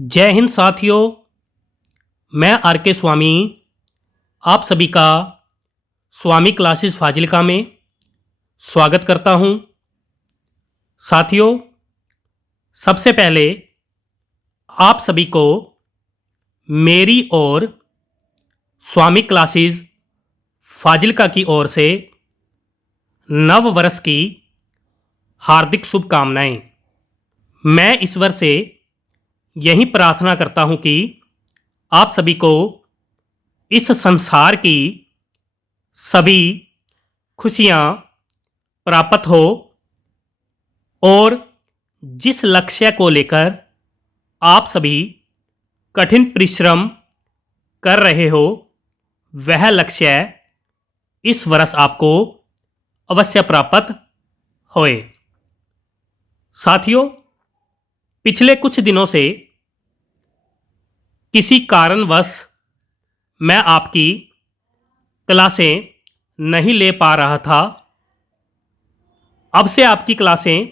जय हिंद साथियों। मैं आर के स्वामी आप सभी का स्वामी क्लासेस फाजिल्का में स्वागत करता हूं। साथियों, सबसे पहले आप सभी को मेरी और स्वामी क्लासेस फाजिल्का की ओर से नव वर्ष की हार्दिक शुभकामनाएं। मैं ईश्वर से यही प्रार्थना करता हूं कि आप सभी को इस संसार की सभी खुशियां प्राप्त हो और जिस लक्ष्य को लेकर आप सभी कठिन परिश्रम कर रहे हो वह लक्ष्य इस वर्ष आपको अवश्य प्राप्त होए। साथियों, पिछले कुछ दिनों से किसी कारणवश मैं आपकी क्लासें नहीं ले पा रहा था। अब से आपकी क्लासें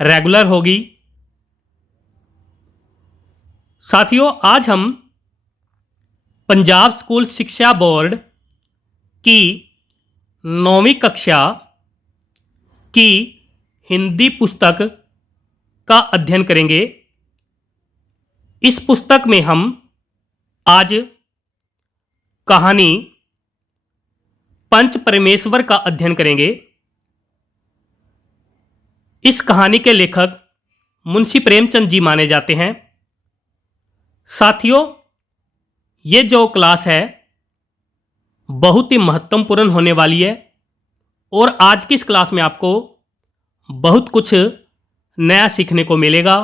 रेगुलर होगी। साथियों, आज हम पंजाब स्कूल शिक्षा बोर्ड की 9वीं कक्षा की हिंदी पुस्तक का अध्ययन करेंगे। इस पुस्तक में हम आज कहानी पंच परमेश्वर का अध्ययन करेंगे। इस कहानी के लेखक मुंशी प्रेमचंद जी माने जाते हैं। साथियों, ये जो क्लास है बहुत ही महत्वपूर्ण होने वाली है और आज की इस क्लास में आपको बहुत कुछ नया सीखने को मिलेगा।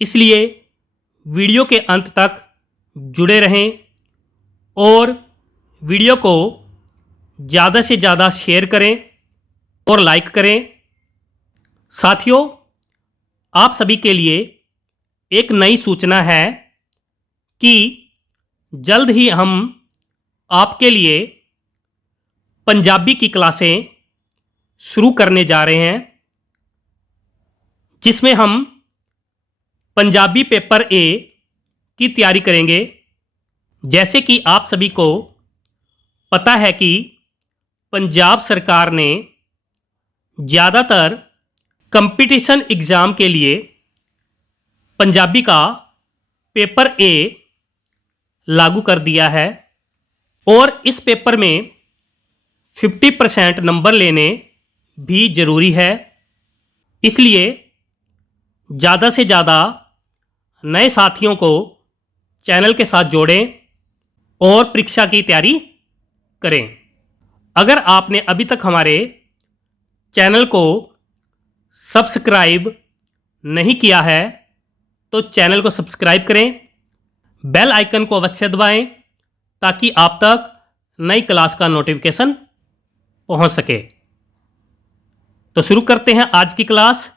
इसलिए वीडियो के अंत तक जुड़े रहें और वीडियो को ज़्यादा से ज़्यादा शेयर करें और लाइक करें। साथियों, आप सभी के लिए एक नई सूचना है कि जल्द ही हम आपके लिए पंजाबी की क्लासें शुरू करने जा रहे हैं, जिसमें हम पंजाबी पेपर ए की तैयारी करेंगे। जैसे कि आप सभी को पता है कि पंजाब सरकार ने ज़्यादातर कंपटीशन एग्ज़ाम के लिए पंजाबी का पेपर ए लागू कर दिया है और इस पेपर में 50% नंबर लेने भी ज़रूरी है। इसलिए ज़्यादा से ज़्यादा नए साथियों को चैनल के साथ जोड़ें और परीक्षा की तैयारी करें। अगर आपने अभी तक हमारे चैनल को सब्सक्राइब नहीं किया है तो चैनल को सब्सक्राइब करें, बेल आइकन को अवश्य दबाएं ताकि आप तक नई क्लास का नोटिफिकेशन पहुंच सके। तो शुरू करते हैं आज की क्लास।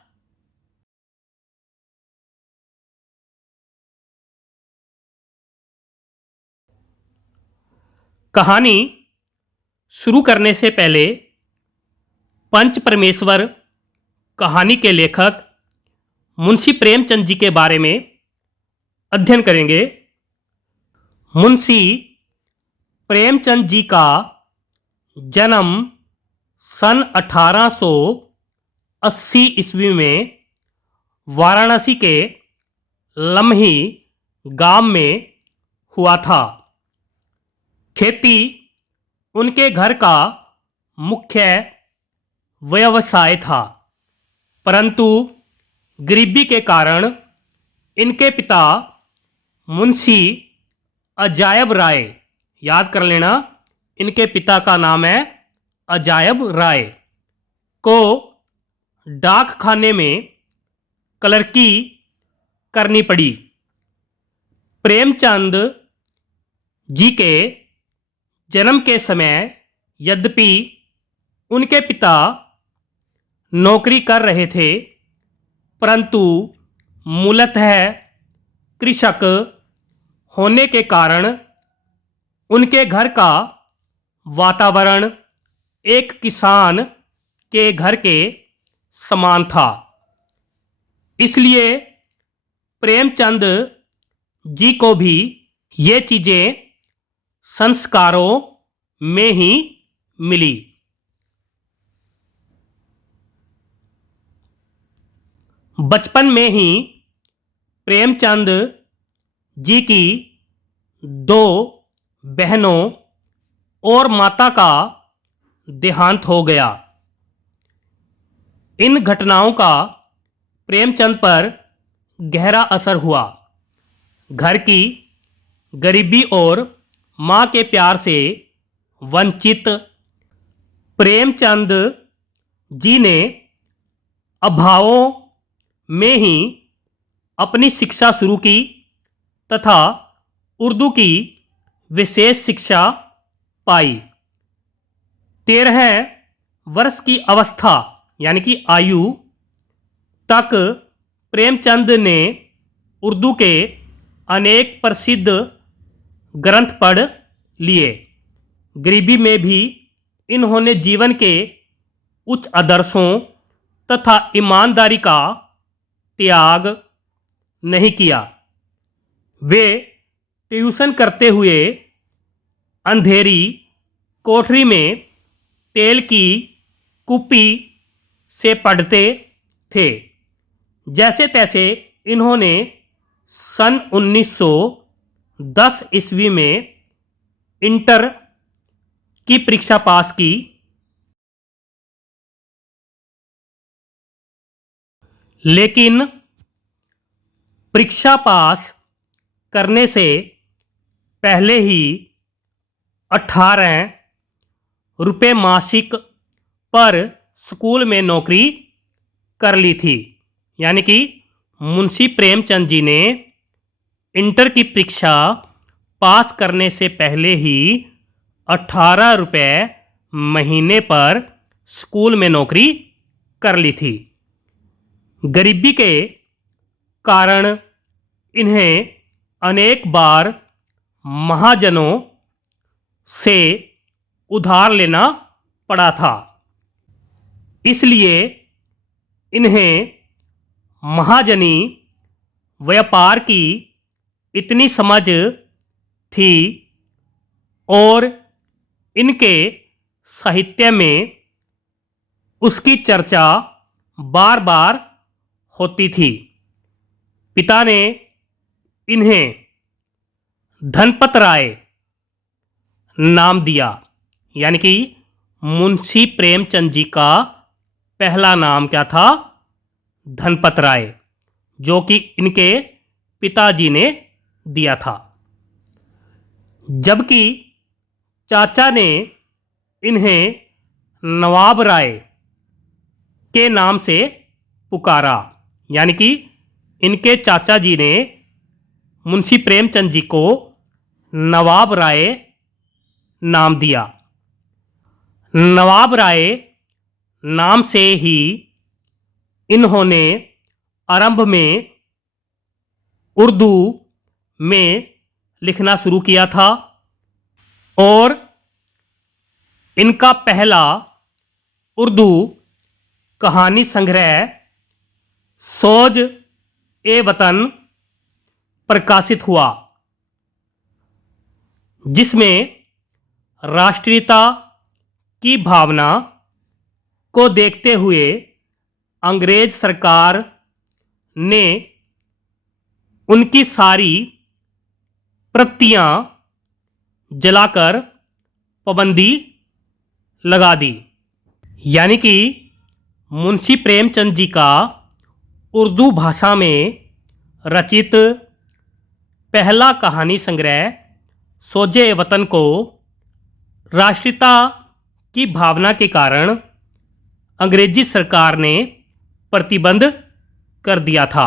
कहानी शुरू करने से पहले पंच परमेश्वर कहानी के लेखक मुंशी प्रेमचंद जी के बारे में अध्ययन करेंगे। मुंशी प्रेमचंद जी का जन्म सन 1880 ईस्वी में वाराणसी के लम्ही गांव में हुआ था। खेती उनके घर का मुख्य व्यवसाय था, परंतु गरीबी के कारण इनके पिता मुंशी अजायब राय, याद कर लेना इनके पिता का नाम है अजायब राय, को डाक खाने में क्लर्की करनी पड़ी। प्रेमचंद जी के जन्म के समय यद्यपि उनके पिता नौकरी कर रहे थे, परंतु मूलतः कृषक होने के कारण उनके घर का वातावरण एक किसान के घर के समान था। इसलिए प्रेमचंद जी को भी ये चीज़ें संस्कारों में ही मिली। बचपन में ही प्रेमचंद जी की 2 बहनों और माता का देहांत हो गया। इन घटनाओं का प्रेमचंद पर गहरा असर हुआ। घर की गरीबी और माँ के प्यार से वंचित प्रेमचंद जी ने अभावों में ही अपनी शिक्षा शुरू की तथा उर्दू की विशेष शिक्षा पाई। 13 वर्ष की अवस्था यानी कि आयु तक प्रेमचंद ने उर्दू के अनेक प्रसिद्ध ग्रंथ पढ़ लिए। गरीबी में भी इन्होंने जीवन के उच्च आदर्शों तथा ईमानदारी का त्याग नहीं किया। वे ट्यूशन करते हुए अंधेरी कोठरी में तेल की कुप्पी से पढ़ते थे। जैसे तैसे इन्होंने सन 1910 ईस्वी में इंटर की परीक्षा पास की। लेकिन परीक्षा पास करने से पहले ही 18 रुपये मासिक पर स्कूल में नौकरी कर ली थी। यानी कि मुंशी प्रेमचंद जी ने इंटर की परीक्षा पास करने से पहले ही 18 रुपये महीने पर स्कूल में नौकरी कर ली थी। गरीबी के कारण इन्हें अनेक बार महाजनों से उधार लेना पड़ा था। इसलिए इन्हें महाजनी व्यापार की इतनी समझ थी और इनके साहित्य में उसकी चर्चा बार बार होती थी। पिता ने इन्हें धनपत राय नाम दिया। यानी कि मुंशी प्रेमचंद जी का पहला नाम क्या था? धनपत राय, जो कि इनके पिताजी ने दिया था। जबकि चाचा ने इन्हें नवाब राय के नाम से पुकारा। यानी कि इनके चाचा जी ने मुंशी प्रेमचंद जी को नवाब राय नाम दिया। नवाब राय नाम से ही इन्होंने आरंभ में उर्दू में लिखना शुरू किया था और इनका पहला उर्दू कहानी संग्रह सोज ए वतन प्रकाशित हुआ, जिसमें राष्ट्रीयता की भावना को देखते हुए अंग्रेज सरकार ने उनकी सारी प्रतियां जलाकर पाबंदी लगा दी। यानी कि मुंशी प्रेमचंद जी का उर्दू भाषा में रचित पहला कहानी संग्रह सोजे वतन को राष्ट्रीयता की भावना के कारण अंग्रेजी सरकार ने प्रतिबंध कर दिया था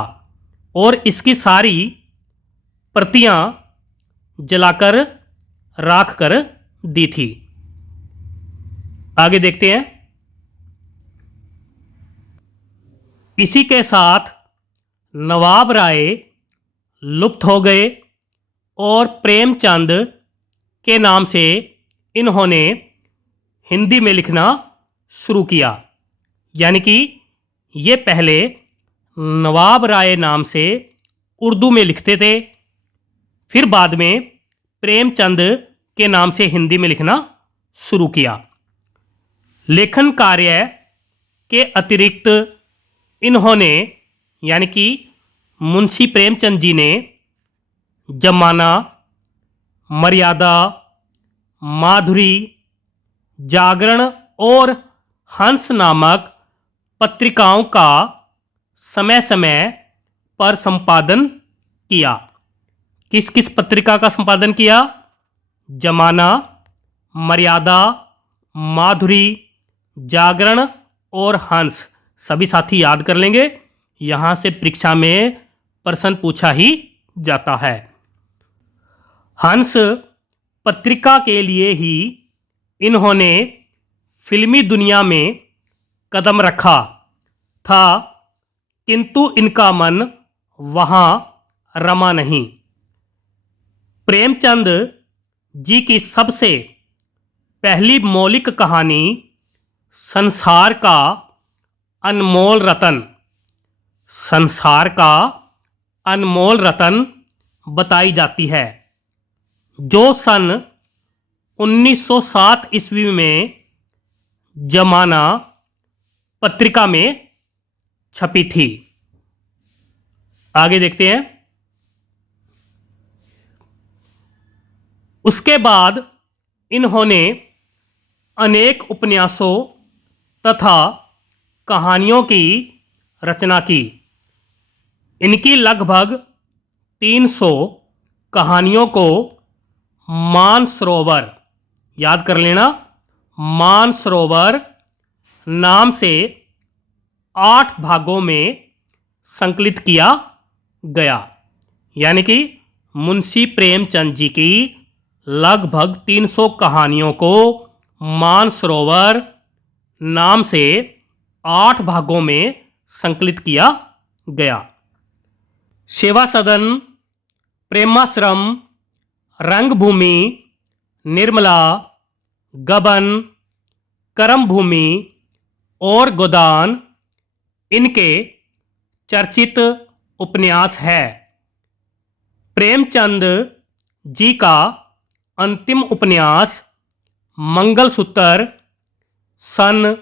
और इसकी सारी प्रतियां जलाकर राख कर दी थी। आगे देखते हैं। इसी के साथ नवाब राय लुप्त हो गए और प्रेमचंद के नाम से इन्होंने हिंदी में लिखना शुरू किया। यानी कि ये पहले नवाब राय नाम से उर्दू में लिखते थे, फिर बाद में प्रेमचंद के नाम से हिंदी में लिखना शुरू किया। लेखन कार्य के अतिरिक्त इन्होंने यानी कि मुंशी प्रेमचंद जी ने जमाना, मर्यादा, माधुरी, जागरण और हंस नामक पत्रिकाओं का समय समय पर संपादन किया। किस किस पत्रिका का संपादन किया? जमाना, मर्यादा, माधुरी, जागरण और हंस। सभी साथी याद कर लेंगे, यहाँ से परीक्षा में प्रश्न पूछा ही जाता है। हंस पत्रिका के लिए ही इन्होंने फिल्मी दुनिया में कदम रखा था, किंतु इनका मन वहाँ रमा नहीं। प्रेमचंद जी की सबसे पहली मौलिक कहानी संसार का अनमोल रतन, संसार का अनमोल रतन बताई जाती है, जो सन 1907 ईस्वी में जमाना पत्रिका में छपी थी। आगे देखते हैं। उसके बाद इन्होंने अनेक उपन्यासों तथा कहानियों की रचना की। इनकी लगभग 300 कहानियों को मानसरोवर, याद कर लेना, मानसरोवर नाम से 8 भागों में संकलित किया गया। यानी कि मुंशी प्रेमचंद जी की लगभग 300 कहानियों को मानसरोवर नाम से 8 भागों में संकलित किया गया। सेवा सदन, प्रेमाश्रम, रंगभूमि, निर्मला, गबन, कर्मभूमि और गोदान इनके चर्चित उपन्यास है। प्रेमचंद जी का अंतिम उपन्यास मंगलसूत्र सन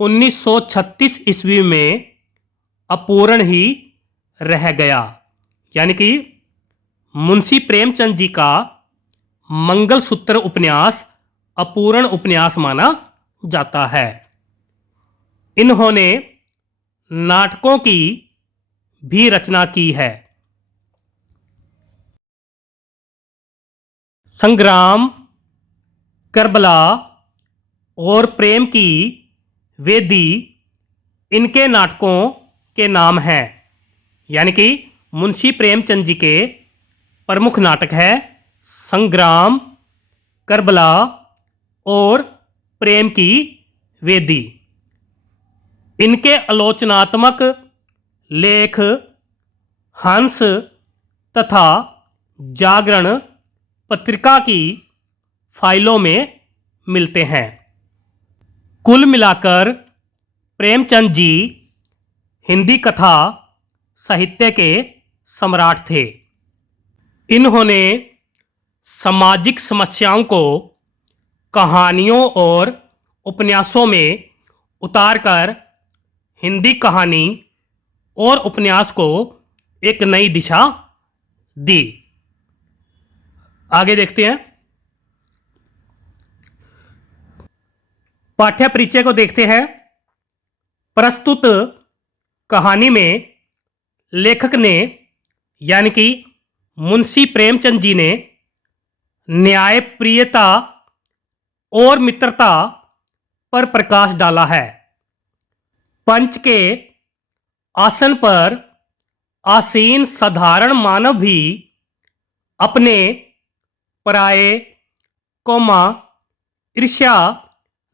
1936 ईस्वी में अपूर्ण ही रह गया। यानी कि मुंशी प्रेमचंद जी का मंगलसूत्र उपन्यास अपूर्ण उपन्यास माना जाता है। इन्होंने नाटकों की भी रचना की है। संग्राम, करबला और प्रेम की वेदी इनके नाटकों के नाम हैं। यानी कि मुंशी प्रेमचंद जी के प्रमुख नाटक है संग्राम, करबला और प्रेम की वेदी। इनके आलोचनात्मक लेख हंस तथा जागरण पत्रिका की फाइलों में मिलते हैं। कुल मिलाकर प्रेमचंद जी हिंदी कथा साहित्य के सम्राट थे। इन्होंने सामाजिक समस्याओं को कहानियों और उपन्यासों में उतारकर हिंदी कहानी और उपन्यास को एक नई दिशा दी। आगे देखते हैं। पाठ्य परिचय को देखते हैं। प्रस्तुत कहानी में लेखक ने यानी कि मुंशी प्रेमचंद जी ने न्यायप्रियता और मित्रता पर प्रकाश डाला है। पंच के आसन पर आसीन साधारण मानव भी अपने पराये, ईर्ष्या,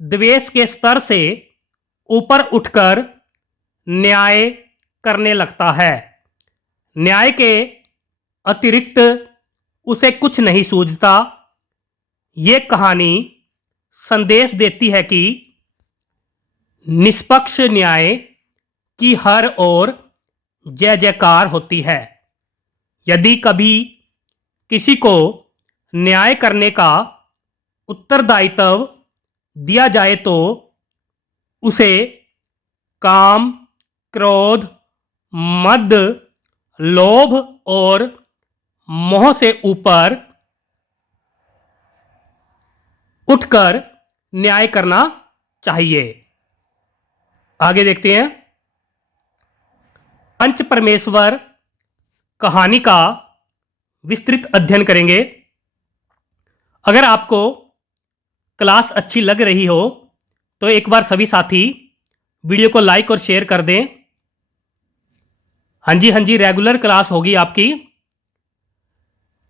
द्वेष के स्तर से ऊपर उठकर न्याय करने लगता है। न्याय के अतिरिक्त उसे कुछ नहीं सूझता। ये कहानी संदेश देती है कि निष्पक्ष न्याय की हर ओर जय जयकार होती है। यदि कभी किसी को न्याय करने का उत्तरदायित्व दिया जाए तो उसे काम, क्रोध, मद, लोभ और मोह से ऊपर उठकर न्याय करना चाहिए। आगे देखते हैं। पंच परमेश्वर कहानी का विस्तृत अध्ययन करेंगे। अगर आपको क्लास अच्छी लग रही हो तो एक बार सभी साथी वीडियो को लाइक और शेयर कर दें। हाँ जी, रेगुलर क्लास होगी आपकी।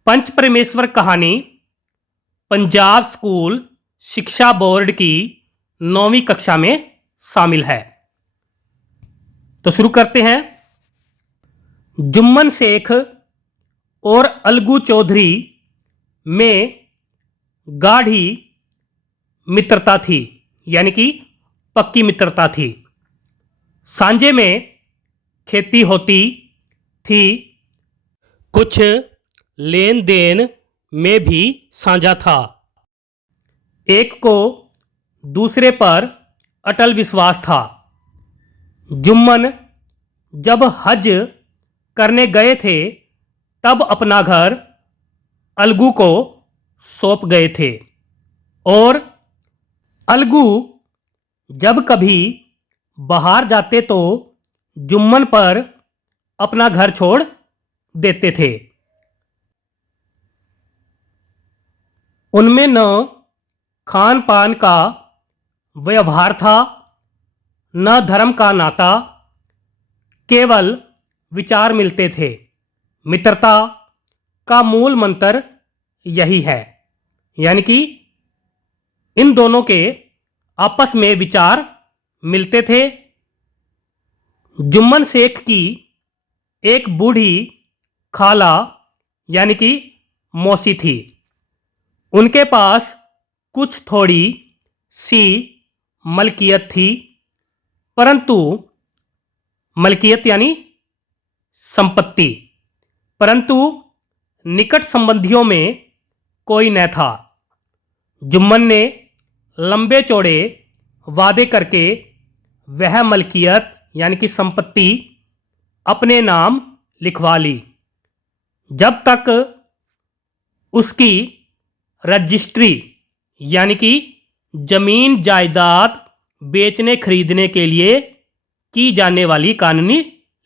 पंच परमेश्वर कहानी पंजाब स्कूल शिक्षा बोर्ड की 9वीं कक्षा में शामिल है। तो शुरू करते हैं। जुम्मन शेख और अलगू चौधरी में गाढ़ी मित्रता थी, यानी कि पक्की मित्रता थी। सांझे में खेती होती थी, कुछ लेन देन में भी साझा था। एक को दूसरे पर अटल विश्वास था। जुम्मन जब हज करने गए थे तब अपना घर अलगू को सौंप गए थे और अलगू जब कभी बाहर जाते तो जुम्मन पर अपना घर छोड़ देते थे। उनमें न खान पान का व्यवहार था, न धर्म का नाता, केवल विचार मिलते थे। मित्रता का मूल मंत्र यही है, यानी कि इन दोनों के आपस में विचार मिलते थे। जुम्मन शेख की एक बूढ़ी खाला यानी कि मौसी थी। उनके पास कुछ थोड़ी सी मलकियत थी, परंतु मलकियत यानी संपत्ति, परंतु निकट संबंधियों में कोई न था। जुम्मन ने लंबे चौड़े वादे करके वह मलकियत यानी कि संपत्ति अपने नाम लिखवा ली। जब तक उसकी रजिस्ट्री यानी कि जमीन जायदाद बेचने खरीदने के लिए की जाने वाली कानूनी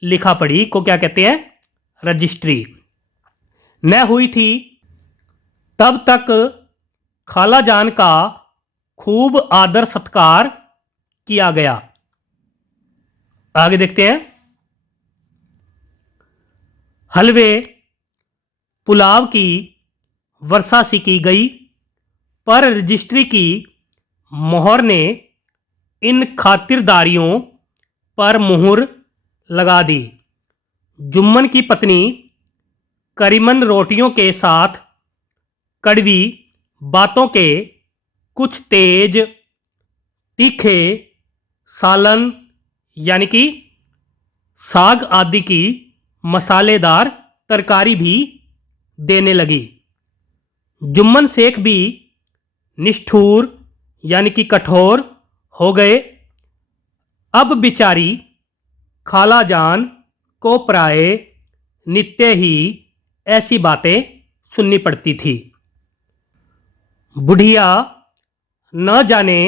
लिखा पढ़ी को क्या कहते हैं, रजिस्ट्री, न हुई थी, तब तक खाला जान का खूब आदर सत्कार किया गया। आगे देखते हैं। हलवे पुलाव की वर्षासी की गई, पर रजिस्ट्री की मोहर ने इन खातिरदारियों पर मुहर लगा दी। जुम्मन की पत्नी करीमन रोटियों के साथ कड़वी बातों के कुछ तेज तीखे सालन यानी कि साग आदि की मसालेदार तरकारी भी देने लगी। जुम्मन शेख भी निष्ठुर यानी कि कठोर हो गए। अब बिचारी खाला जान को प्राय नित्य ही ऐसी बातें सुननी पड़ती थी। बुढ़िया न जाने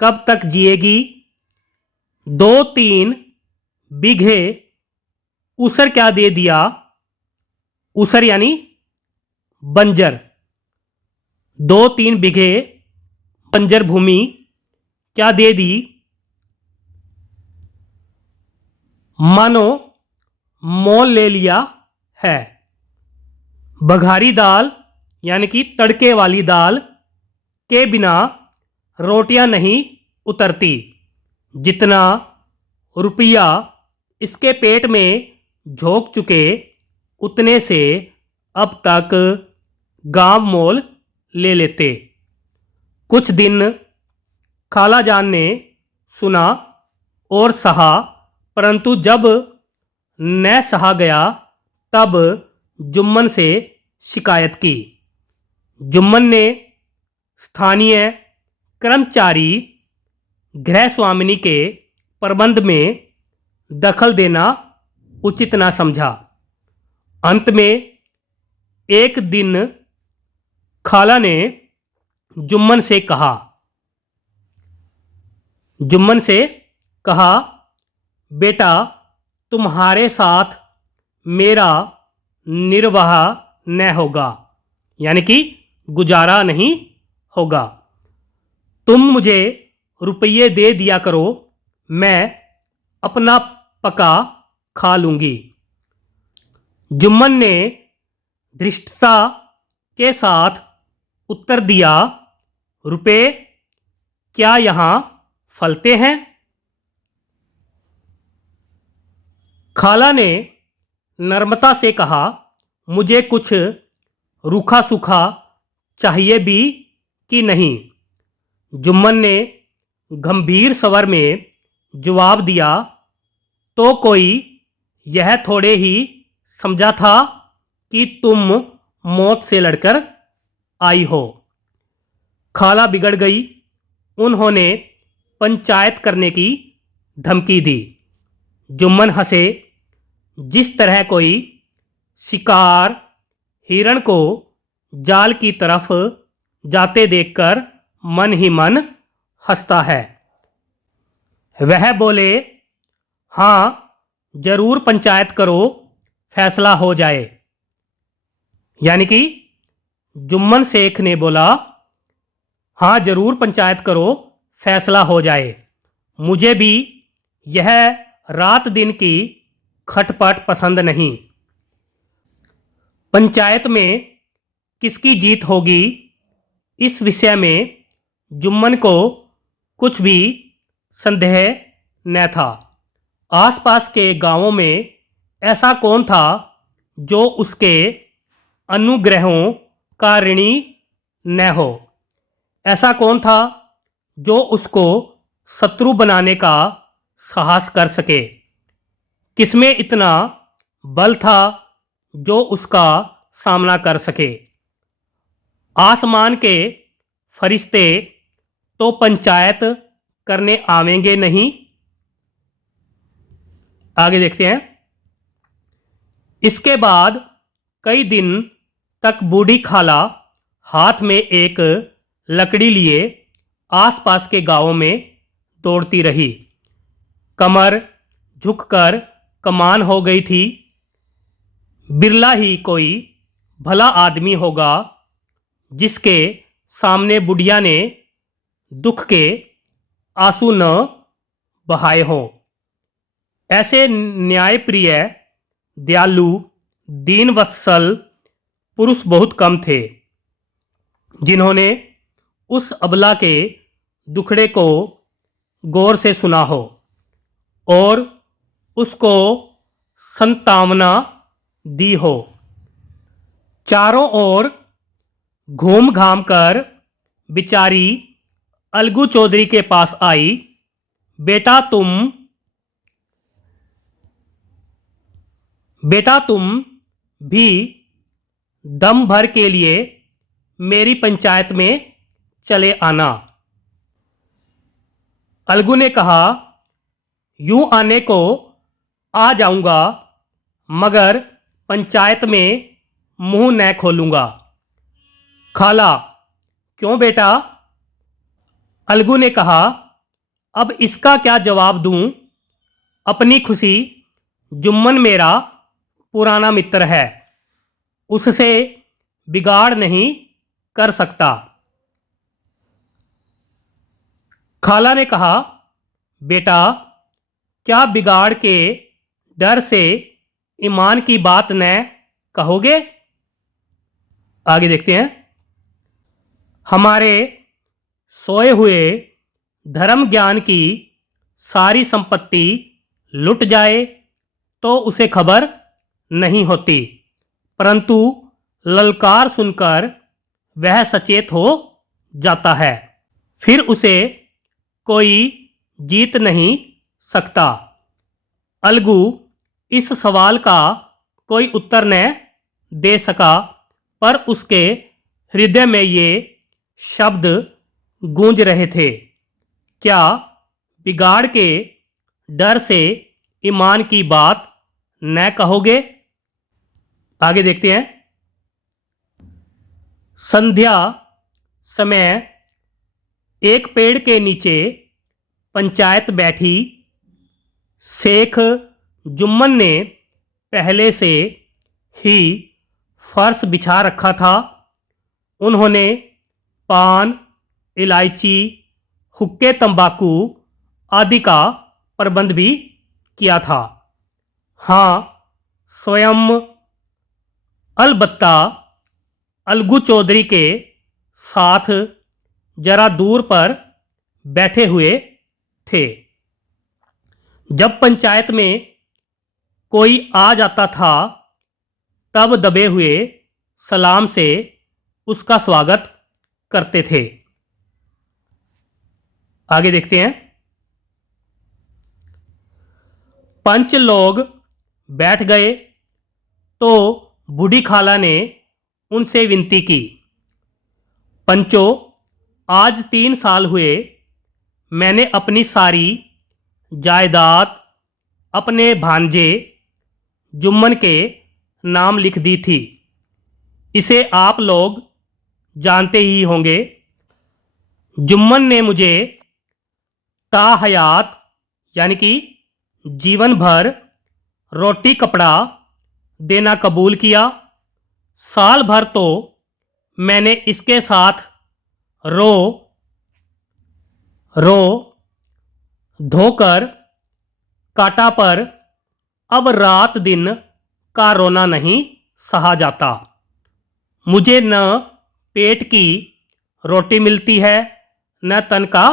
कब तक जिएगी। 2-3 बीघे उसर क्या दे दिया, उसर यानी बंजर, 2-3 बीघे बंजर भूमि क्या दे दी, मानो मोल ले लिया है। बघारी दाल यानी कि तड़के वाली दाल के बिना रोटियां नहीं उतरती। जितना रुपया इसके पेट में झोंक चुके उतने से अब तक गांव मोल ले लेते। कुछ दिन खाला जान ने सुना और सहा, परंतु जब न सहा गया तब जुम्मन से शिकायत की। जुम्मन ने स्थानीय कर्मचारी गृह स्वामिनी के प्रबंध में दखल देना उचित न समझा। अंत में एक दिन खाला ने जुम्मन से कहा, बेटा, तुम्हारे साथ मेरा निर्वाह न होगा, यानी कि गुजारा नहीं होगा। तुम मुझे रुपये दे दिया करो, मैं अपना पका खा लूंगी। जुम्मन ने धृष्टता के साथ उत्तर दिया, रुपये क्या यहाँ फलते हैं? खाला ने नम्रता से कहा, मुझे कुछ रूखा सूखा चाहिए भी कि नहीं? जुम्मन ने गंभीर स्वर में जवाब दिया, तो कोई यह थोड़े ही समझा था कि तुम मौत से लड़कर आई हो। खाला बिगड़ गई। उन्होंने पंचायत करने की धमकी दी। जुम्मन हंसे। जिस तरह कोई शिकार हिरण को जाल की तरफ जाते देखकर मन ही मन हंसता है। वह बोले, हाँ, जरूर पंचायत करो, फैसला हो जाए। यानी कि जुम्मन शेख ने बोला, हाँ, जरूर पंचायत करो, फैसला हो जाए। मुझे भी यह रात दिन की खटपट पसंद नहीं। पंचायत में किसकी जीत होगी, इस विषय में जुम्मन को कुछ भी संदेह न था। आसपास के गांवों में ऐसा कौन था जो उसके अनुग्रहों का ऋणी न हो? ऐसा कौन था जो उसको शत्रु बनाने का साहस कर सके? किसमें इतना बल था जो उसका सामना कर सके? आसमान के फरिश्ते तो पंचायत करने आवेंगे नहीं। आगे देखते हैं। इसके बाद कई दिन तक बूढ़ी खाला हाथ में एक लकड़ी लिए आसपास के गांवों में दौड़ती रही। कमर झुककर कमान हो गई थी। बिरला ही कोई भला आदमी होगा जिसके सामने बुढ़िया ने दुख के आंसू न बहाए हों। ऐसे न्यायप्रिय, दयालु, दीनवत्सल पुरुष बहुत कम थे जिन्होंने उस अबला के दुखड़े को गौर से सुना हो और उसको संतावना दी हो। चारों ओर घूम घाम कर बिचारी अलगू चौधरी के पास आई। बेटा तुम भी दम भर के लिए मेरी पंचायत में चले आना। अलगू ने कहा, यूं आने को आ जाऊंगा मगर पंचायत में मुंह न खोलूंगा। खाला, क्यों बेटा? अलगू ने कहा, अब इसका क्या जवाब दूं? अपनी खुशी जुम्मन मेरा पुराना मित्र है, उससे बिगाड़ नहीं कर सकता। खाला ने कहा, बेटा, क्या बिगाड़ के डर से ईमान की बात न कहोगे? आगे देखते हैं। हमारे सोए हुए धर्म ज्ञान की सारी संपत्ति लुट जाए तो उसे खबर नहीं होती, परंतु ललकार सुनकर वह सचेत हो जाता है। फिर उसे कोई जीत नहीं सकता। अलगू इस सवाल का कोई उत्तर न दे सका, पर उसके हृदय में ये शब्द गूंज रहे थे, क्या बिगाड़ के डर से ईमान की बात न कहोगे? आगे देखते हैं। संध्या समय एक पेड़ के नीचे पंचायत बैठी। शेख जुम्मन ने पहले से ही फर्श बिछा रखा था। उन्होंने पान, इलायची, हुक्के, तंबाकू आदि का प्रबंध भी किया था। हाँ, स्वयं अलबत्ता अलगू चौधरी के साथ जरा दूर पर बैठे हुए थे। जब पंचायत में कोई आ जाता था तब दबे हुए सलाम से उसका स्वागत करते थे। आगे देखते हैं। पंच लोग बैठ गए तो बूढ़ी खाला ने उनसे विनती की, पंचो, आज 3 साल हुए मैंने अपनी सारी जायदाद अपने भांजे जुम्मन के नाम लिख दी थी। इसे आप लोग जानते ही होंगे। जुम्मन ने मुझे ताहयात यानी कि जीवन भर रोटी कपड़ा देना कबूल किया। साल भर तो मैंने इसके साथ रो धोकर काटा, पर अब रात दिन का रोना नहीं सहा जाता। मुझे न पेट की रोटी मिलती है न तन का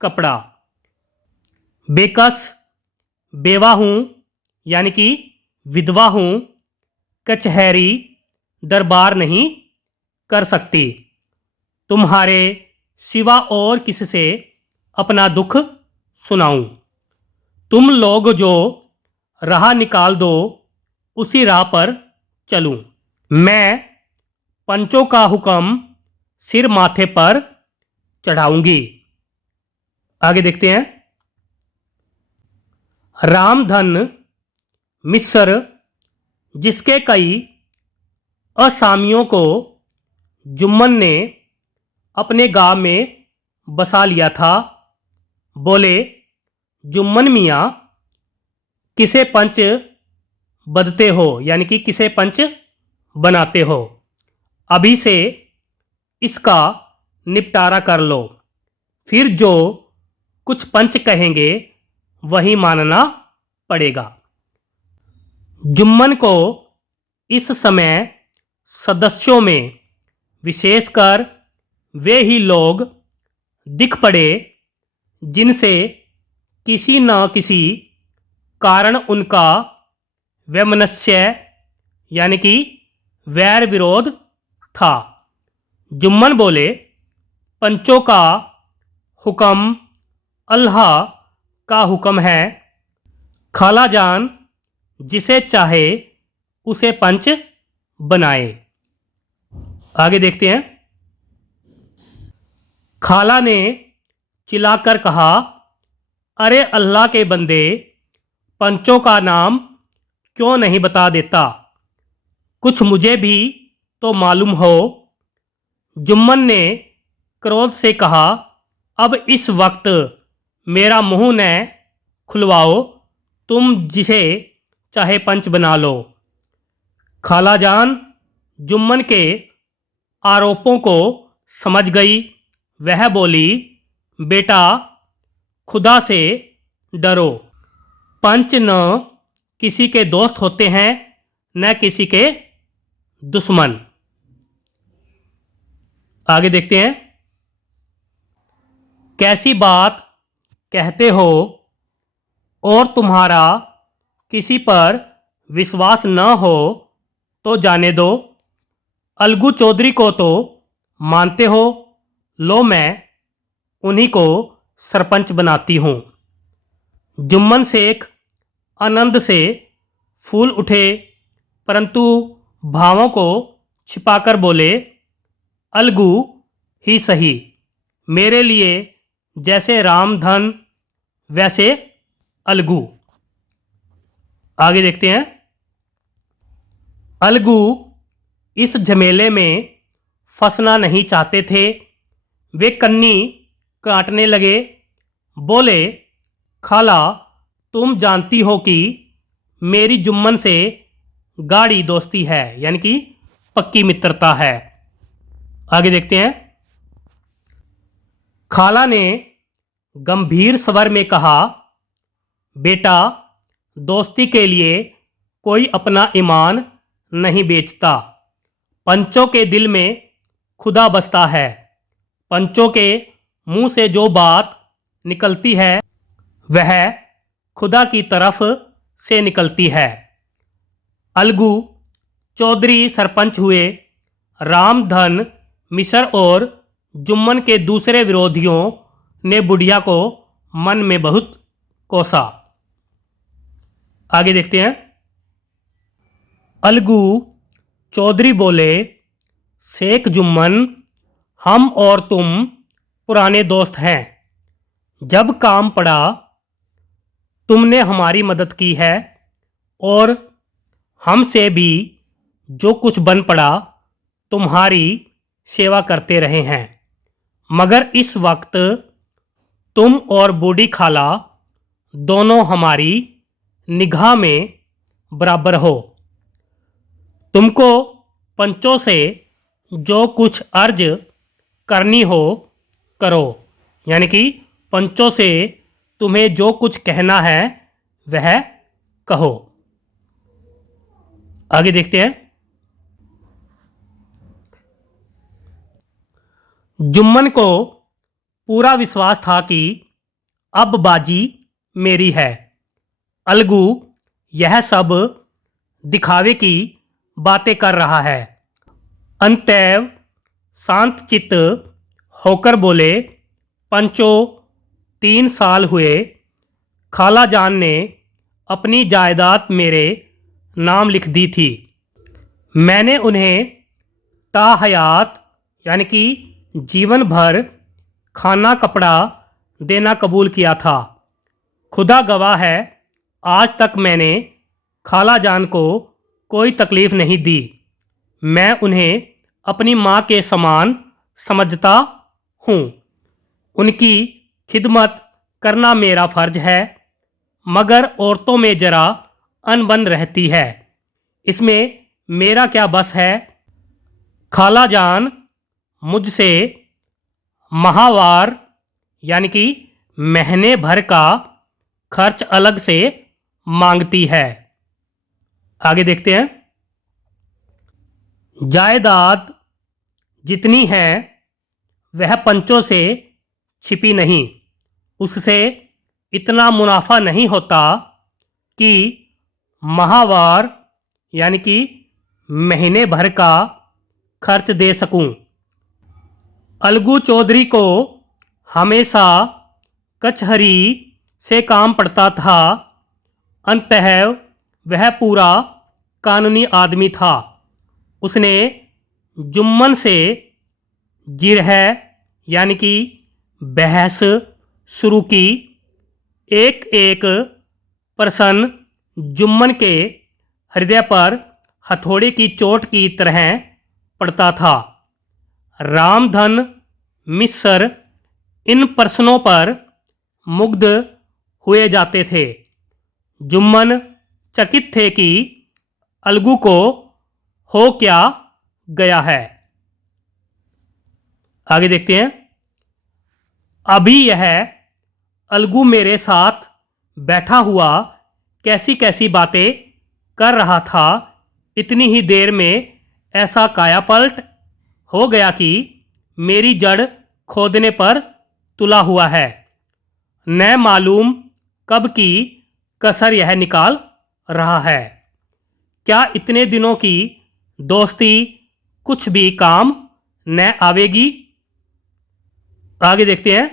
कपड़ा। बेकस बेवा हूँ यानी कि विधवा हूँ, कचहरी दरबार नहीं कर सकती। तुम्हारे सिवा और किससे अपना दुख सुनाऊं? तुम लोग जो राह निकाल दो उसी राह पर चलूं। मैं पंचों का हुक्म सिर माथे पर चढ़ाऊंगी। आगे देखते हैं। रामधन मिस्र, जिसके कई असामियों को जुम्मन ने अपने गांव में बसा लिया था, बोले, जुम्मन मियाँ, किसे पंच बदते हो यानी कि किसे पंच बनाते हो? अभी से इसका निपटारा कर लो, फिर जो कुछ पंच कहेंगे वही मानना पड़ेगा। जुम्मन को इस समय सदस्यों में विशेषकर वे ही लोग दिख पड़े जिनसे किसी न किसी कारण उनका वैमनस्य यानी कि वैर विरोध था। जुम्मन बोले, पंचों का हुक्म अल्लाह का हुक्म है। खाला जान जिसे चाहे उसे पंच बनाए। आगे देखते हैं। खाला ने चिल्लाकर कहा, अरे अल्लाह के बंदे, पंचों का नाम क्यों नहीं बता देता? कुछ मुझे भी तो मालूम हो। जुम्मन ने क्रोध से कहा, अब इस वक्त मेरा मुंह न खुलवाओ, तुम जिसे चाहे पंच बना लो। खाला जान जुम्मन के आरोपों को समझ गई। वह बोली, बेटा, खुदा से डरो। पंच न किसी के दोस्त होते हैं न किसी के दुश्मन। आगे देखते हैं। कैसी बात कहते हो, और तुम्हारा किसी पर विश्वास न हो तो जाने दो। अलगू चौधरी को तो मानते हो, लो मैं उन्हीं को सरपंच बनाती हूँ। जुम्मन शेख आनंद से फूल उठे, परंतु भावों को छिपाकर बोले, अलगू ही सही, मेरे लिए जैसे राम धन वैसे अलगू। आगे देखते हैं। अलगू इस झमेले में फंसना नहीं चाहते थे। वे कन्नी काटने लगे। बोले, खाला, तुम जानती हो कि मेरी जुम्मन से गाढ़ी दोस्ती है, यानी कि पक्की मित्रता है। आगे देखते हैं। खाला ने गंभीर स्वर में कहा, बेटा, दोस्ती के लिए कोई अपना ईमान नहीं बेचता। पंचों के दिल में खुदा बसता है। पंचों के मुंह से जो बात निकलती है वह खुदा की तरफ से निकलती है। अलगू चौधरी सरपंच हुए। रामधन मिसर और जुम्मन के दूसरे विरोधियों ने बुढ़िया को मन में बहुत कोसा। आगे देखते हैं। अलगू चौधरी बोले, शेख जुम्मन, हम और तुम पुराने दोस्त हैं। जब काम पड़ा तुमने हमारी मदद की है और हमसे भी जो कुछ बन पड़ा तुम्हारी सेवा करते रहे हैं। मगर इस वक्त तुम और बूढ़ी खाला दोनों हमारी निगाह में बराबर हो। तुमको पंचों से जो कुछ अर्ज करनी हो करो, यानी कि पंचों से तुम्हें जो कुछ कहना है वह कहो। आगे देखते हैं। जुम्मन को पूरा विश्वास था कि अब बाजी मेरी है। अलगू यह सब दिखावे की बातें कर रहा है। अंतैव शांत चित्त होकर बोले, पंचों, 3 साल हुए खाला जान ने अपनी जायदाद मेरे नाम लिख दी थी। मैंने उन्हें ताहयात यानी कि जीवन भर खाना कपड़ा देना कबूल किया था। खुदा गवाह है, आज तक मैंने खाला जान को कोई तकलीफ़ नहीं दी। मैं उन्हें अपनी माँ के समान समझता हूँ। उनकी खिदमत करना मेरा फ़र्ज है। मगर औरतों में ज़रा अनबन रहती है, इसमें मेरा क्या बस है। खाला जान मुझसे माहवार यानी कि महीने भर का खर्च अलग से मांगती है। आगे देखते हैं। जायदाद जितनी है वह पंचों से छिपी नहीं। उससे इतना मुनाफा नहीं होता कि माहवार यानी कि महीने भर का खर्च दे सकूं। अलगू चौधरी को हमेशा कचहरी से काम पड़ता था। अंततः वह पूरा कानूनी आदमी था। उसने जुम्मन से जिरह यानी कि बहस शुरू की। एक एक प्रश्न जुम्मन के हृदय पर हथौड़े की चोट की तरह पड़ता था। रामधन मिस्र इन प्रश्नों पर मुग्ध हुए जाते थे। जुम्मन चकित थे कि अलगू को हो क्या गया है। आगे देखते हैं। अभी यह अलगू मेरे साथ बैठा हुआ कैसी कैसी बातें कर रहा था। इतनी ही देर में ऐसा कायापलट हो गया कि मेरी जड़ खोदने पर तुला हुआ है। न मालूम कब की कसर यह निकाल रहा है। क्या इतने दिनों की दोस्ती कुछ भी काम न आवेगी। आगे देखते हैं।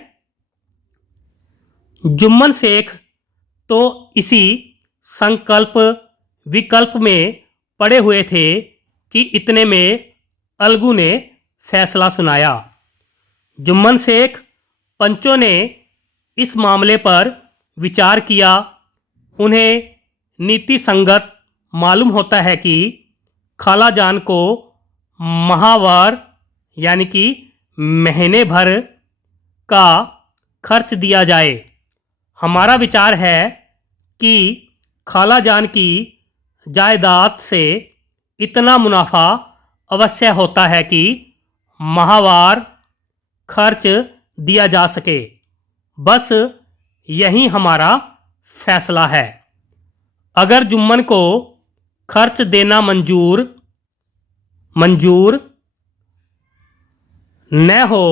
जुम्मन शेख तो इसी संकल्प विकल्प में पड़े हुए थे कि इतने में अलगू ने फैसला सुनाया। जुम्मन शेख पंचों ने इस मामले पर विचार किया। उन्हें नीति संगत मालूम होता है कि खाला जान को माहवार यानी कि महीने भर का खर्च दिया जाए। हमारा विचार है कि खाला जान की जायदाद से इतना मुनाफा अवश्य होता है कि माहवार खर्च दिया जा सके। बस यही हमारा फैसला है। अगर जुम्मन को खर्च देना मंजूर न हो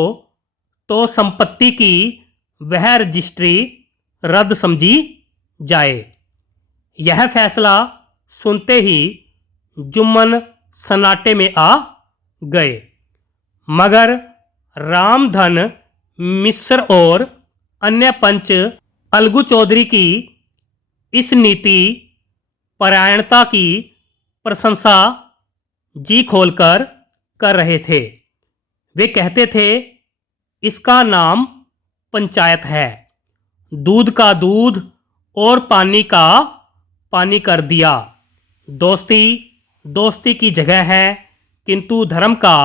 तो संपत्ति की वह रजिस्ट्री रद्द समझी जाए। यह फैसला सुनते ही जुम्मन सन्नाटे में आ गए, मगर रामधन मिश्र और अन्य पंच अलगू चौधरी की इस नीति परायणता की प्रशंसा जी खोलकर कर रहे थे। वे कहते थे, इसका नाम पंचायत है, दूध का दूध और पानी का पानी कर दिया। दोस्ती दोस्ती की जगह है, किंतु धर्म का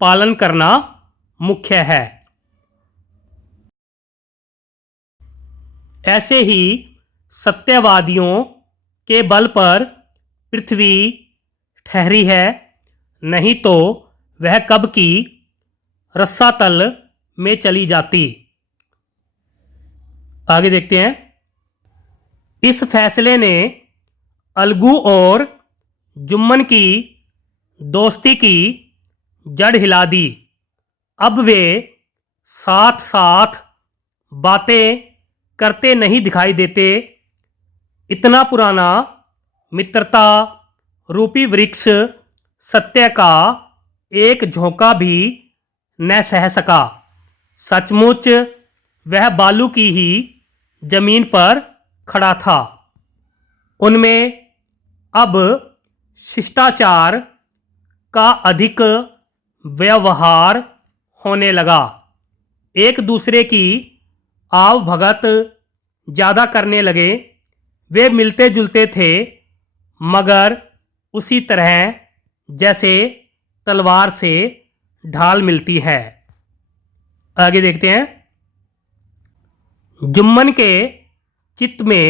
पालन करना मुख्य है। ऐसे ही सत्यवादियों के बल पर पृथ्वी ठहरी है, नहीं तो वह कब की रस्सातल में चली जाती। आगे देखते हैं। इस फैसले ने अलगू और जुम्मन की दोस्ती की जड़ हिला दी। अब वे साथ साथ बातें करते नहीं दिखाई देते। इतना पुराना मित्रता रूपी वृक्ष सत्य का एक झोंका भी न सह सका। सचमुच वह बालू की ही जमीन पर खड़ा था। उनमें अब शिष्टाचार का अधिक व्यवहार होने लगा। एक दूसरे की आव भगत ज़्यादा करने लगे। वे मिलते जुलते थे, मगर उसी तरह जैसे तलवार से ढाल मिलती है। आगे देखते हैं। जुम्मन के चित्त में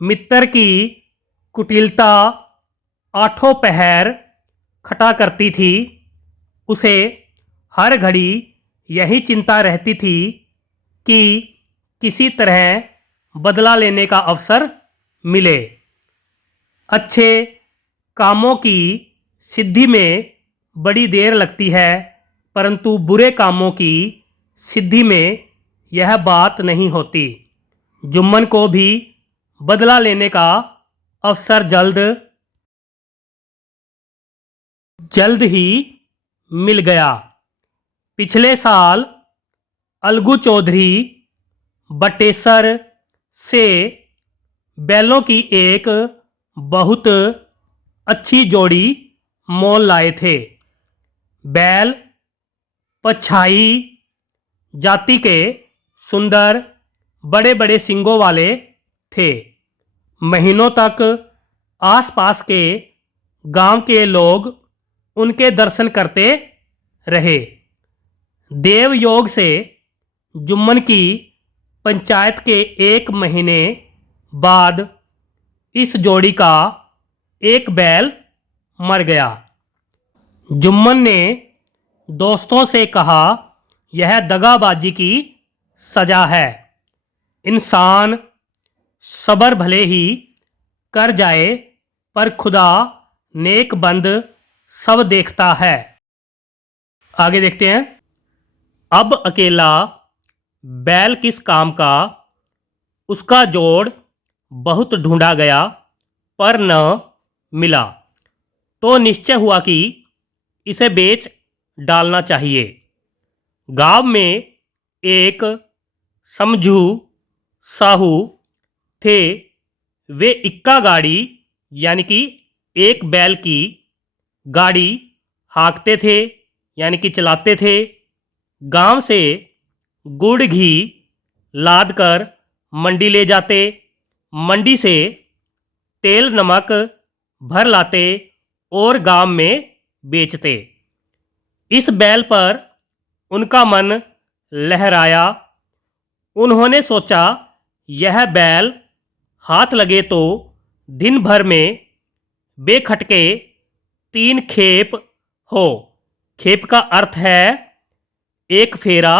मित्र की कुटिलता आठों पहर खटा करती थी। उसे हर घड़ी यही चिंता रहती थी कि किसी तरह बदला लेने का अवसर मिले। अच्छे कामों की सिद्धि में बड़ी देर लगती है, परंतु बुरे कामों की सिद्धि में यह बात नहीं होती। जुम्मन को भी बदला लेने का अवसर जल्द ही मिल गया। पिछले साल अलगू चौधरी बटेसर से बैलों की एक बहुत अच्छी जोड़ी मोल लाए थे। बैल पछाई जाति के सुंदर बड़े बड़े सींगों वाले थे। महीनों तक आसपास के गांव के लोग उनके दर्शन करते रहे। देव योग से जुम्मन की पंचायत के 1 महीने बाद इस जोड़ी का एक बैल मर गया। जुम्मन ने दोस्तों से कहा, यह दगाबाजी की सजा है। इंसान सबर भले ही कर जाए, पर खुदा नेक बंद सब देखता है। आगे देखते हैं। अब अकेला बैल किस काम का, उसका जोड़ बहुत ढूंढा गया पर न मिला, तो निश्चय हुआ कि इसे बेच डालना चाहिए। गांव में एक समझू साहू थे। वे इक्का गाड़ी यानी कि एक बैल की गाड़ी हाँकते थे यानी कि चलाते थे। गांव से गुड़ घी लाद कर मंडी ले जाते। मंडी से तेल नमक भर लाते और गांव में बेचते। इस बैल पर उनका मन लहराया। उन्होंने सोचा, यह बैल हाथ लगे तो दिन भर में बेखटके 3 खेप हो। खेप का अर्थ है एक फेरा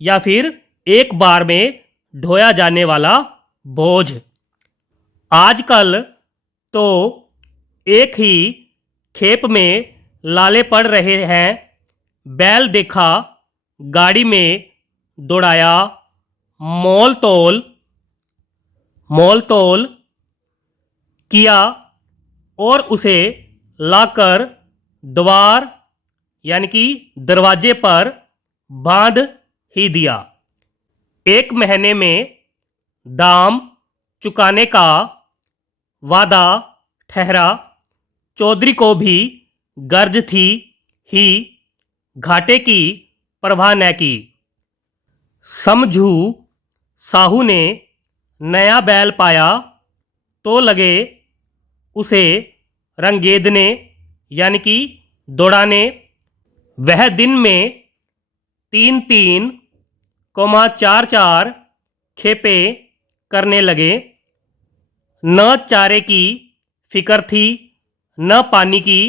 या फिर एक बार में ढोया जाने वाला बोझ। आजकल तो एक ही खेप में लाले पड़ रहे हैं। बैल देखा, गाड़ी में दौड़ाया, मोल तोल किया और उसे लाकर द्वार यानी कि दरवाजे पर बांध ही दिया। 1 महीने में दाम चुकाने का वादा ठहरा। चौधरी को भी गर्ज थी ही, घाटे की परवाह न की। समझू साहू ने नया बैल पाया तो लगे उसे रंगेदने यानी कि दौड़ाने। वह दिन में 3-3 4-4 खेपे करने लगे। न चारे की फिक्र थी न पानी की,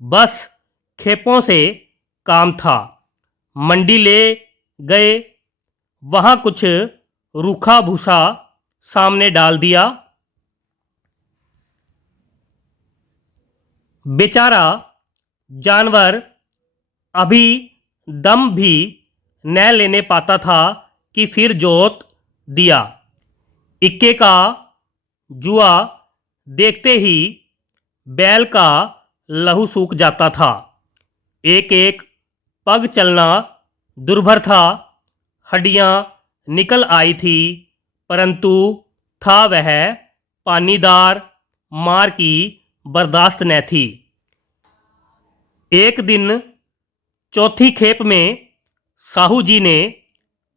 बस खेपों से काम था। मंडी ले गए, वहाँ कुछ रूखा भूसा सामने डाल दिया। बेचारा जानवर अभी दम भी न लेने पाता था कि फिर जोत दिया। इक्के का जुआ देखते ही बैल का लहू सूख जाता था। एक एक पग चलना दुर्भर था। हड्डियाँ निकल आई थी, परंतु था वह पानीदार मार की बर्दाश्त न थी। एक दिन चौथी खेप में साहू जी ने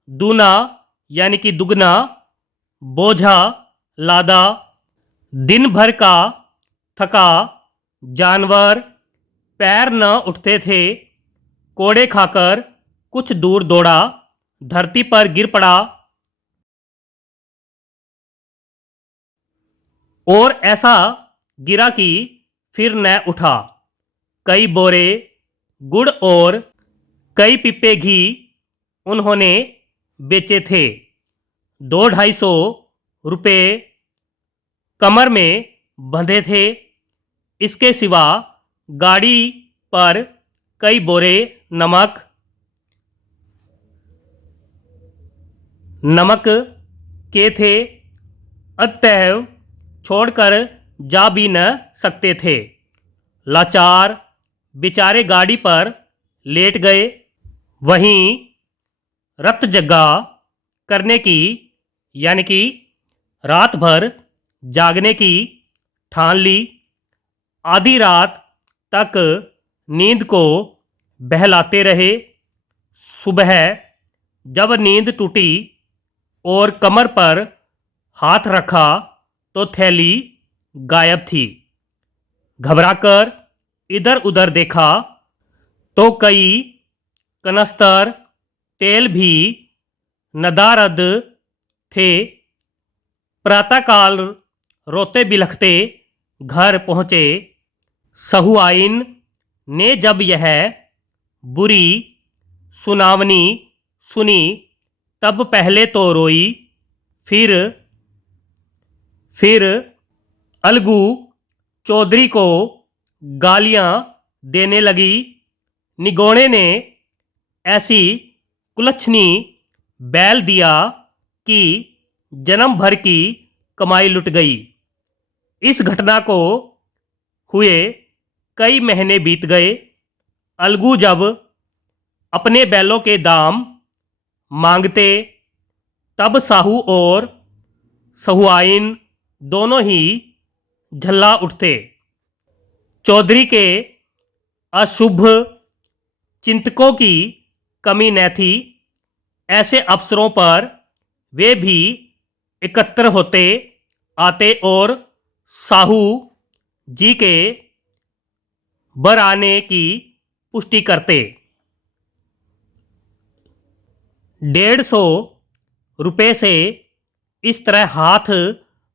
दूना यानी कि दुगना बोझा लादा। दिन भर का थका जानवर पैर न उठते थे। कोड़े खाकर कुछ दूर दौड़ा, धरती पर गिर पड़ा और ऐसा गिरा कि फिर न उठा। कई बोरे गुड़ और कई पिप्पे घी उन्होंने बेचे थे। 200-250 रुपये कमर में बंधे थे। इसके सिवा गाड़ी पर कई बोरे नमक के थे। अतएव छोड़कर जा भी न सकते थे। लाचार बेचारे गाड़ी पर लेट गए। वहीं रत जगा करने की यानी कि रात भर जागने की ठान ली। आधी रात तक नींद को बहलाते रहे। सुबह जब नींद टूटी और कमर पर हाथ रखा तो थैली गायब थी। घबराकर इधर उधर देखा तो कई कनस्तर तेल भी नदारद थे। प्रातःकाल रोते बिलखते घर पहुँचे। सहुआइन ने जब यह बुरी सुनावनी सुनी तब पहले तो रोई, फिर अलगू चौधरी को गालियाँ देने लगी। निगोड़े ने ऐसी कुलच्छनी बैल दिया कि जन्म भर की कमाई लुट गई। इस घटना को हुए कई महीने बीत गए। अलगू जब अपने बैलों के दाम मांगते तब साहू और सहुआइन दोनों ही झल्ला उठते। चौधरी के अशुभ चिंतकों की कमी न थी। ऐसे अवसरों पर वे भी एकत्र होते आते और साहू जी के बराने की पुष्टि करते। 150 रुपये से इस तरह हाथ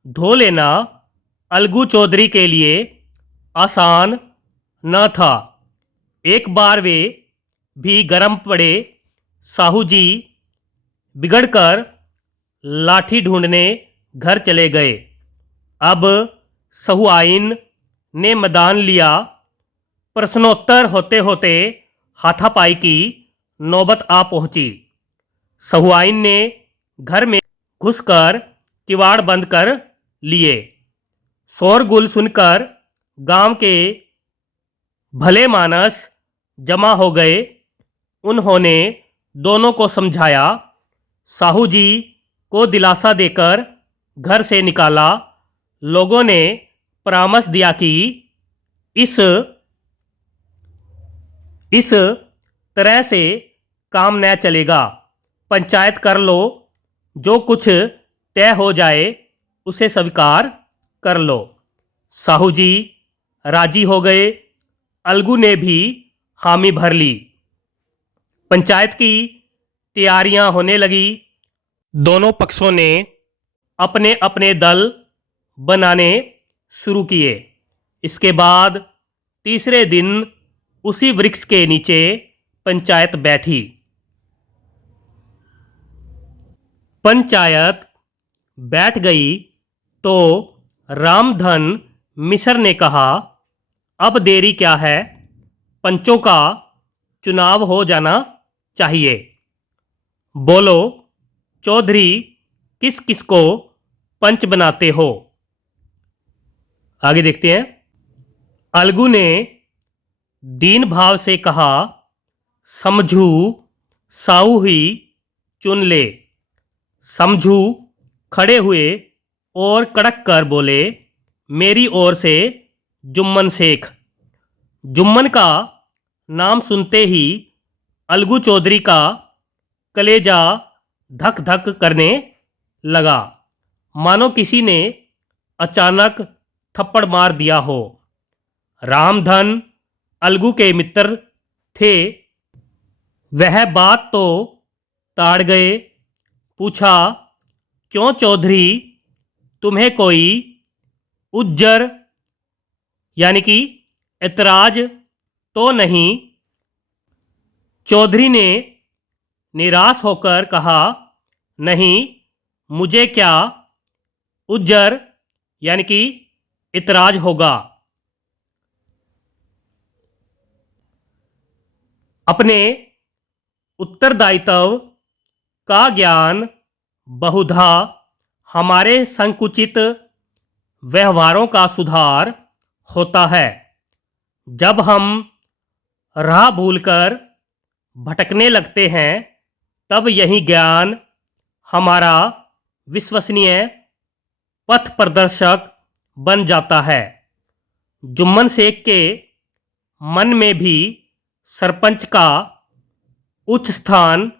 धो लेना अलगू चौधरी के लिए आसान न था। एक बार वे भी गर्म पड़े। साहू जी बिगड़कर लाठी ढूंढने घर चले गए। अब सहुआइन ने मैदान लिया। प्रश्नोत्तर होते होते हाथापाई की नौबत आ पहुंची। सहुआइन ने घर में घुसकर किवाड़ बंद कर लिए। शोरगुल सुनकर गांव के भले मानस जमा हो गए। उन्होंने दोनों को समझाया। साहू जी को दिलासा देकर घर से निकाला। लोगों ने परामर्श दिया कि इस तरह से काम न चलेगा। पंचायत कर लो, जो कुछ तय हो जाए उसे स्वीकार कर लो। साहू जी राजी हो गए। अलगू ने भी हामी भर ली। पंचायत की तैयारियां होने लगी। दोनों पक्षों ने अपने अपने दल बनाने शुरू किए। इसके बाद तीसरे दिन उसी वृक्ष के नीचे पंचायत बैठी। पंचायत बैठ गई तो रामधन मिश्र ने कहा, अब देरी क्या है? पंचों का चुनाव हो जाना चाहिए। बोलो, चौधरी किस किस को पंच बनाते हो? आगे देखते हैं। अलगू ने दीन भाव से कहा, समझू साहू ही चुन ले। समझू खड़े हुए और कड़क कर बोले, मेरी ओर से जुम्मन शेख। जुम्मन का नाम सुनते ही अलगू चौधरी का कलेजा धक धक करने लगा, मानो किसी ने अचानक थप्पड़ मार दिया हो। रामधन अलगू के मित्र थे। वह बात तो ताड़ गए। पूछा, क्यों चौधरी, तुम्हें कोई उज्जर यानी कि ऐतराज तो नहीं? चौधरी ने निराश होकर कहा, नहीं, मुझे क्या उज्जर यानी कि ऐतराज होगा। अपने उत्तरदायित्व का ज्ञान बहुधा हमारे संकुचित व्यवहारों का सुधार होता है। जब हम राह भूलकर भटकने लगते हैं, तब यही ज्ञान हमारा विश्वसनीय पथ प्रदर्शक बन जाता है। जुम्मन शेख के मन में भी सरपंच का उच्च स्थान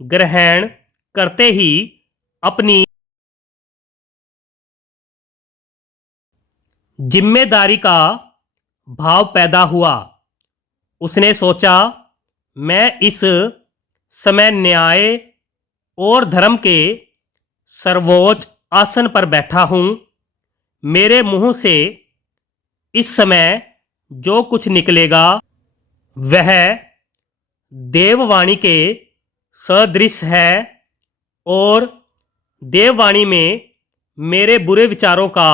ग्रहण करते ही अपनी जिम्मेदारी का भाव पैदा हुआ। उसने सोचा, मैं इस समय न्याय और धर्म के सर्वोच्च आसन पर बैठा हूँ। मेरे मुंह से इस समय जो कुछ निकलेगा वह देववाणी के सदृश है और देववाणी में मेरे बुरे विचारों का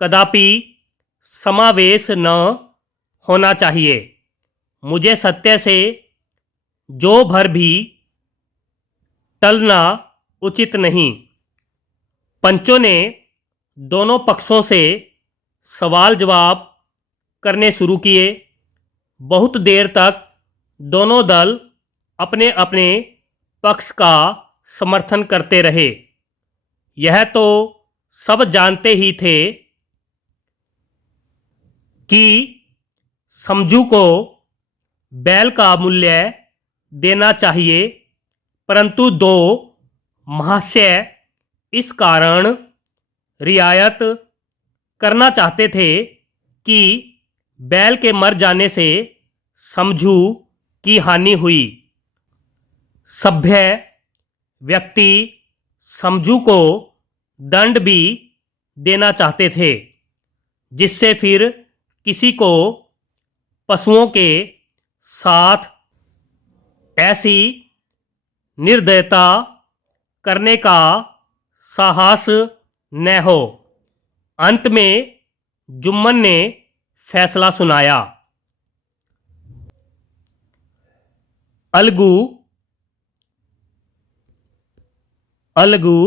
कदापि समावेश न होना चाहिए। मुझे सत्य से जो भर भी टलना उचित नहीं। पंचों ने दोनों पक्षों से सवाल जवाब करने शुरू किए। बहुत देर तक दोनों दल अपने अपने पक्ष का समर्थन करते रहे। यह तो सब जानते ही थे कि समझू को बैल का मूल्य देना चाहिए, परंतु दो महाशय इस कारण रियायत करना चाहते थे कि बैल के मर जाने से समझू की हानि हुई। सभ्य व्यक्ति समझू को दंड भी देना चाहते थे, जिससे फिर किसी को पशुओं के साथ ऐसी निर्दयता करने का साहस न हो। अंत में जुम्मन ने फैसला सुनाया। अलगू अलगू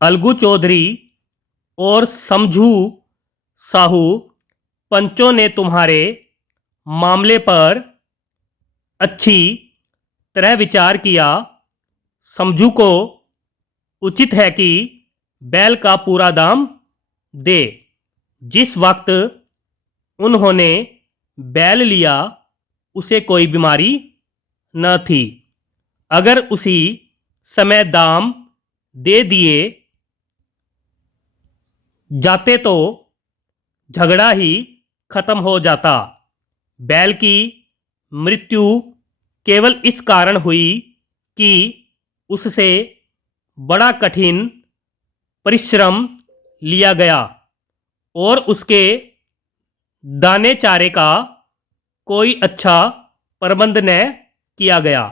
अलगू चौधरी और समझू साहू पंचों ने तुम्हारे मामले पर अच्छी तरह विचार किया। समझू को उचित है कि बैल का पूरा दाम दे। जिस वक्त उन्होंने बैल लिया उसे कोई बीमारी न थी। अगर उसी समय दाम दे दिए जाते तो झगड़ा ही खत्म हो जाता। बैल की मृत्यु केवल इस कारण हुई कि उससे बड़ा कठिन परिश्रम लिया गया और उसके दाने चारे का कोई अच्छा प्रबंध न किया गया।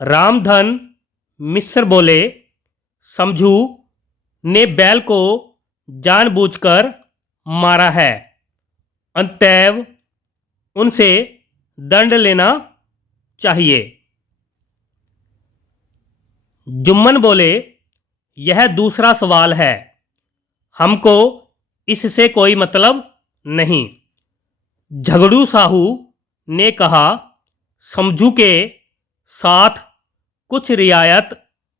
रामधन मिश्र बोले, समझू ने बैल को जानबूझकर मारा है, अतएव उनसे दंड लेना चाहिए। जुम्मन बोले, यह दूसरा सवाल है, हमको इससे कोई मतलब नहीं। झगड़ू साहू ने कहा, समझू के साथ कुछ रियायत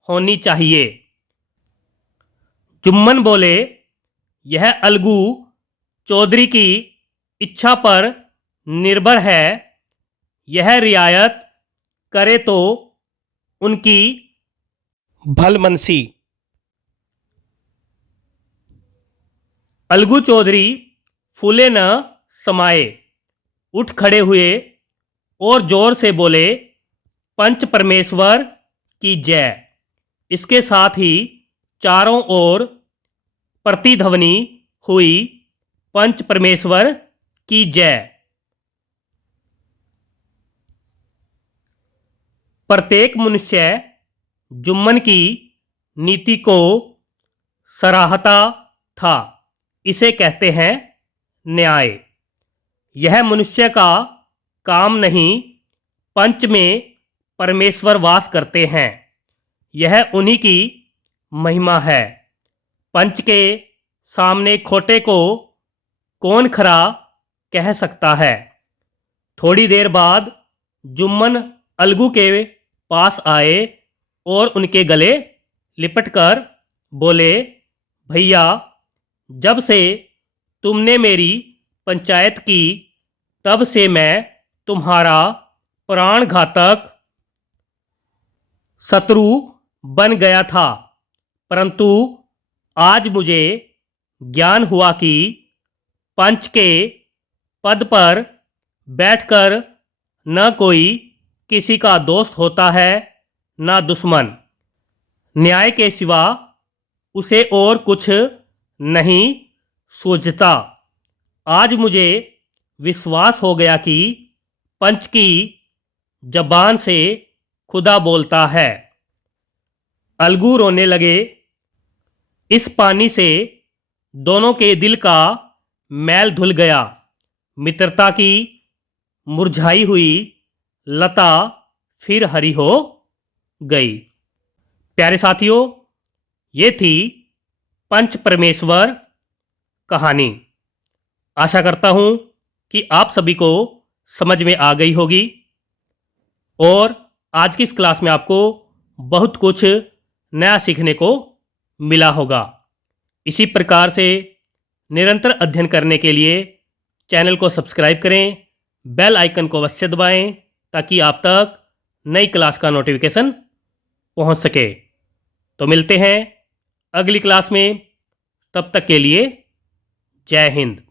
होनी चाहिए। जुम्मन बोले, यह अलगू चौधरी की इच्छा पर निर्भर है। यह रियायत करे तो उनकी भलमनसी। अलगू चौधरी फूले न समाये, उठ खड़े हुए और जोर से बोले, पंच परमेश्वर की जय। इसके साथ ही चारों ओर प्रतिध्वनि हुई, पंच परमेश्वर की जय। प्रत्येक मनुष्य जुम्मन की नीति को सराहता था। इसे कहते हैं न्याय। यह मनुष्य का काम नहीं, पंच में परमेश्वर वास करते हैं। यह उन्हीं की महिमा है। पंच के सामने खोटे को कौन खरा कह सकता है। थोड़ी देर बाद जुम्मन अलगू के पास आए और उनके गले लिपटकर बोले, भैया, जब से तुमने मेरी पंचायत की तब से मैं तुम्हारा प्राणघातक शत्रु बन गया था, परंतु आज मुझे ज्ञान हुआ कि पंच के पद पर बैठकर न कोई किसी का दोस्त होता है न दुश्मन। न्याय के सिवा उसे और कुछ नहीं सूझता। आज मुझे विश्वास हो गया कि पंच की जबान से खुदा बोलता है। अलगू रोने लगे। इस पानी से दोनों के दिल का मैल धुल गया। मित्रता की मुरझाई हुई लता फिर हरी हो गई। प्यारे साथियों, ये थी पंच परमेश्वर कहानी। आशा करता हूँ कि आप सभी को समझ में आ गई होगी और आज की इस क्लास में आपको बहुत कुछ नया सीखने को मिला होगा। इसी प्रकार से निरंतर अध्ययन करने के लिए चैनल को सब्सक्राइब करें, बेल आइकन को अवश्य दबाएं ताकि आप तक नई क्लास का नोटिफिकेशन पहुंच सके। तो मिलते हैं अगली क्लास में, तब तक के लिए जय हिंद।